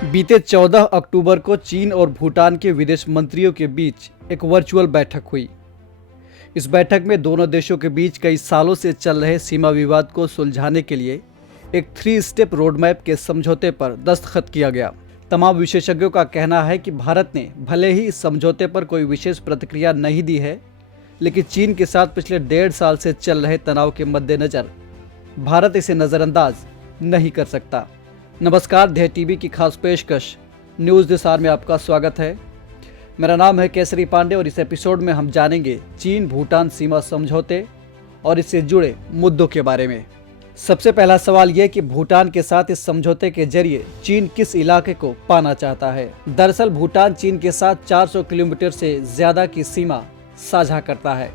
बीते 14 अक्टूबर को चीन और भूटान के विदेश मंत्रियों के बीच एक वर्चुअल बैठक हुई। इस बैठक में दोनों देशों के बीच कई सालों से चल रहे सीमा विवाद को सुलझाने के लिए एक 3 स्टेप रोडमैप के समझौते पर दस्तखत किया गया। तमाम विशेषज्ञों का कहना है कि भारत ने भले ही इस समझौते पर कोई विशेष प्रतिक्रिया नहीं दी है, लेकिन चीन के साथ पिछले 1.5 साल से चल रहे तनाव के मद्देनजर भारत इसे नज़रअंदाज नहीं कर सकता। नमस्कार, ध्येय टीवी की खास पेशकश न्यूज़ दिसार में आपका स्वागत है। मेरा नाम है केसरी पांडे और इस एपिसोड में हम जानेंगे चीन भूटान सीमा समझौते और इससे जुड़े मुद्दों के बारे में। सबसे पहला सवाल यह कि भूटान के साथ इस समझौते के जरिए चीन किस इलाके को पाना चाहता है। दरअसल भूटान चीन के साथ 400 किलोमीटर से ज्यादा की सीमा साझा करता है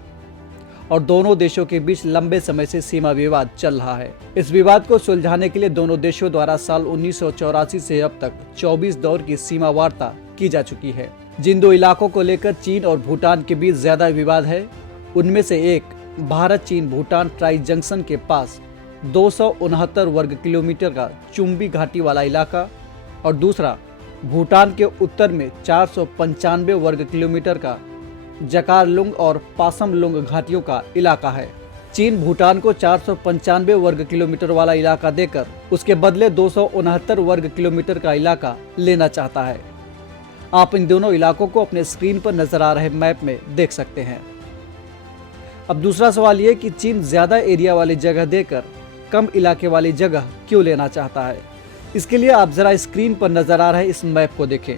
और दोनों देशों के बीच लंबे समय से सीमा विवाद चल रहा है। इस विवाद को सुलझाने के लिए दोनों देशों द्वारा साल 1984 से अब तक 24 दौर की सीमा वार्ता की जा चुकी है। जिन दो इलाकों को लेकर चीन और भूटान के बीच ज्यादा विवाद है, उनमें से एक भारत चीन भूटान ट्राई जंक्शन के पास 269 वर्ग किलोमीटर का चुम्बी घाटी वाला इलाका और दूसरा भूटान के उत्तर में 495 वर्ग किलोमीटर का जकारलुंग और पासमलुंग घाटियों का इलाका है। चीन भूटान को 495 वर्ग किलोमीटर वाला इलाका देकर उसके बदले 269 वर्ग किलोमीटर का इलाका लेना चाहता है। आप इन दोनों इलाकों को अपने स्क्रीन पर नजर आ रहे मैप में देख सकते हैं। अब दूसरा सवाल ये कि चीन ज्यादा एरिया वाली जगह देकर कम इलाके वाली जगह क्यों लेना चाहता है। इसके लिए आप जरा स्क्रीन पर नजर आ रहे इस मैप को देखें।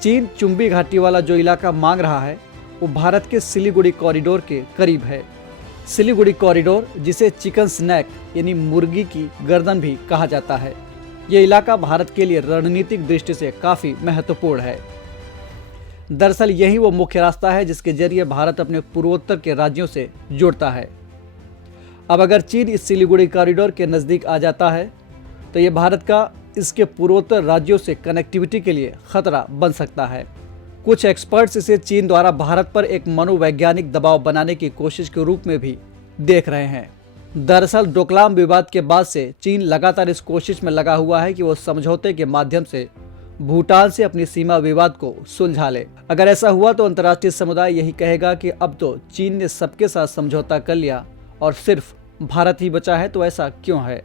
चीन चुम्बी घाटी वाला जो इलाका मांग रहा है वो भारत के सिलीगुड़ी कॉरिडोर के करीब है। सिलीगुड़ी कॉरिडोर, जिसे चिकन स्नैक यानी मुर्गी की गर्दन भी कहा जाता है, ये इलाका भारत के लिए रणनीतिक दृष्टि से काफी महत्वपूर्ण है। दरअसल यही वो मुख्य रास्ता है जिसके जरिए भारत अपने पूर्वोत्तर के राज्यों से जुड़ता है। अब अगर चीन इस सिलीगुड़ी कॉरिडोर के नजदीक आ जाता है तो ये भारत का इसके पूर्वोत्तर राज्यों से कनेक्टिविटी के लिए खतरा बन सकता है। कुछ एक्सपर्ट्स इसे चीन द्वारा भारत पर एक मनोवैज्ञानिक दबाव बनाने की कोशिश के रूप में भी देख रहे हैं। दरअसल डोकलाम विवाद के बाद से चीन लगातार इस कोशिश में लगा हुआ है कि वो समझौते के माध्यम से भूटान से अपनी सीमा विवाद को सुलझा ले। अगर ऐसा हुआ तो अंतर्राष्ट्रीय समुदाय यही कहेगा कि अब तो चीन ने सबके साथ समझौता कर लिया और सिर्फ भारत ही बचा है, तो ऐसा क्यों है।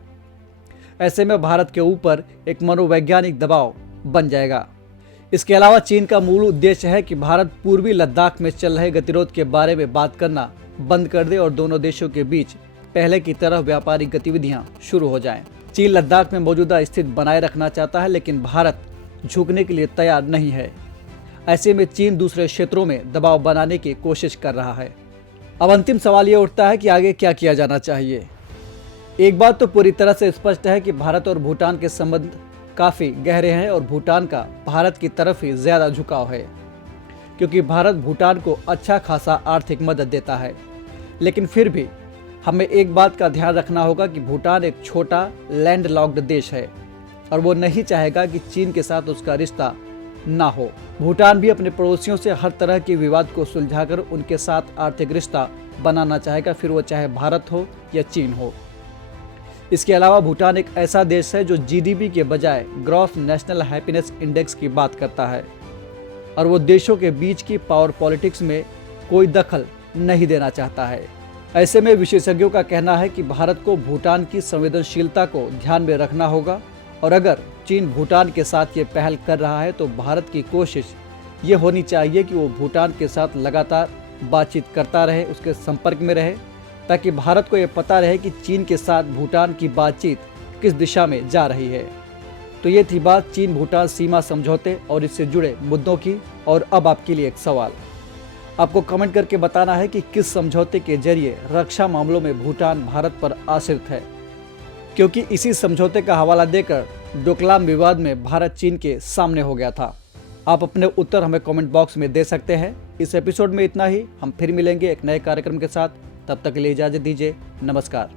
ऐसे में भारत के ऊपर एक मनोवैज्ञानिक दबाव बन जाएगा। इसके अलावा चीन का मूल उद्देश्य है कि भारत पूर्वी लद्दाख में चल रहे गतिरोध के बारे में बात करना बंद कर दे और दोनों देशों के बीच पहले की तरह व्यापारिक गतिविधियां शुरू हो जाएं। चीन लद्दाख में मौजूदा स्थिति बनाए रखना चाहता है, लेकिन भारत झुकने के लिए तैयार नहीं है। ऐसे में चीन दूसरे क्षेत्रों में दबाव बनाने की कोशिश कर रहा है। अब अंतिम सवाल ये उठता है कि आगे क्या किया जाना चाहिए। एक बात तो पूरी तरह से स्पष्ट है कि भारत और भूटान के संबंध काफ़ी गहरे हैं और भूटान का भारत की तरफ ही ज़्यादा झुकाव है, क्योंकि भारत भूटान को अच्छा खासा आर्थिक मदद देता है। लेकिन फिर भी हमें एक बात का ध्यान रखना होगा कि भूटान एक छोटा लैंड लॉक्ड देश है और वो नहीं चाहेगा कि चीन के साथ उसका रिश्ता ना हो। भूटान भी अपने पड़ोसियों से हर तरह के विवाद को सुलझाकर उनके साथ आर्थिक रिश्ता बनाना चाहेगा, फिर वो चाहे भारत हो या चीन हो। इसके अलावा भूटान एक ऐसा देश है जो जीडीपी के बजाय ग्रॉस नेशनल हैप्पीनेस इंडेक्स की बात करता है और वो देशों के बीच की पावर पॉलिटिक्स में कोई दखल नहीं देना चाहता है। ऐसे में विशेषज्ञों का कहना है कि भारत को भूटान की संवेदनशीलता को ध्यान में रखना होगा और अगर चीन भूटान के साथ ये पहल कर रहा है तो भारत की कोशिश ये होनी चाहिए कि वो भूटान के साथ लगातार बातचीत करता रहे, उसके संपर्क में रहे, ताकि भारत को ये पता रहे कि चीन के साथ भूटान की बातचीत किस दिशा में जा रही है। तो ये थी बात चीन भूटान सीमा समझौते और इससे जुड़े मुद्दों की। और अब आपके लिए एक सवाल, आपको कमेंट करके बताना है कि किस समझौते के जरिए रक्षा मामलों में भूटान भारत पर आश्रित है, क्योंकि इसी समझौते का हवाला देकर डोकलाम विवाद में भारत चीन के सामने हो गया था। आप अपने उत्तर हमें कमेंट बॉक्स में दे सकते हैं। इस एपिसोड में इतना ही। हम फिर मिलेंगे एक नए कार्यक्रम के साथ। तब तक के लिए इजाज़त दीजिए। नमस्कार।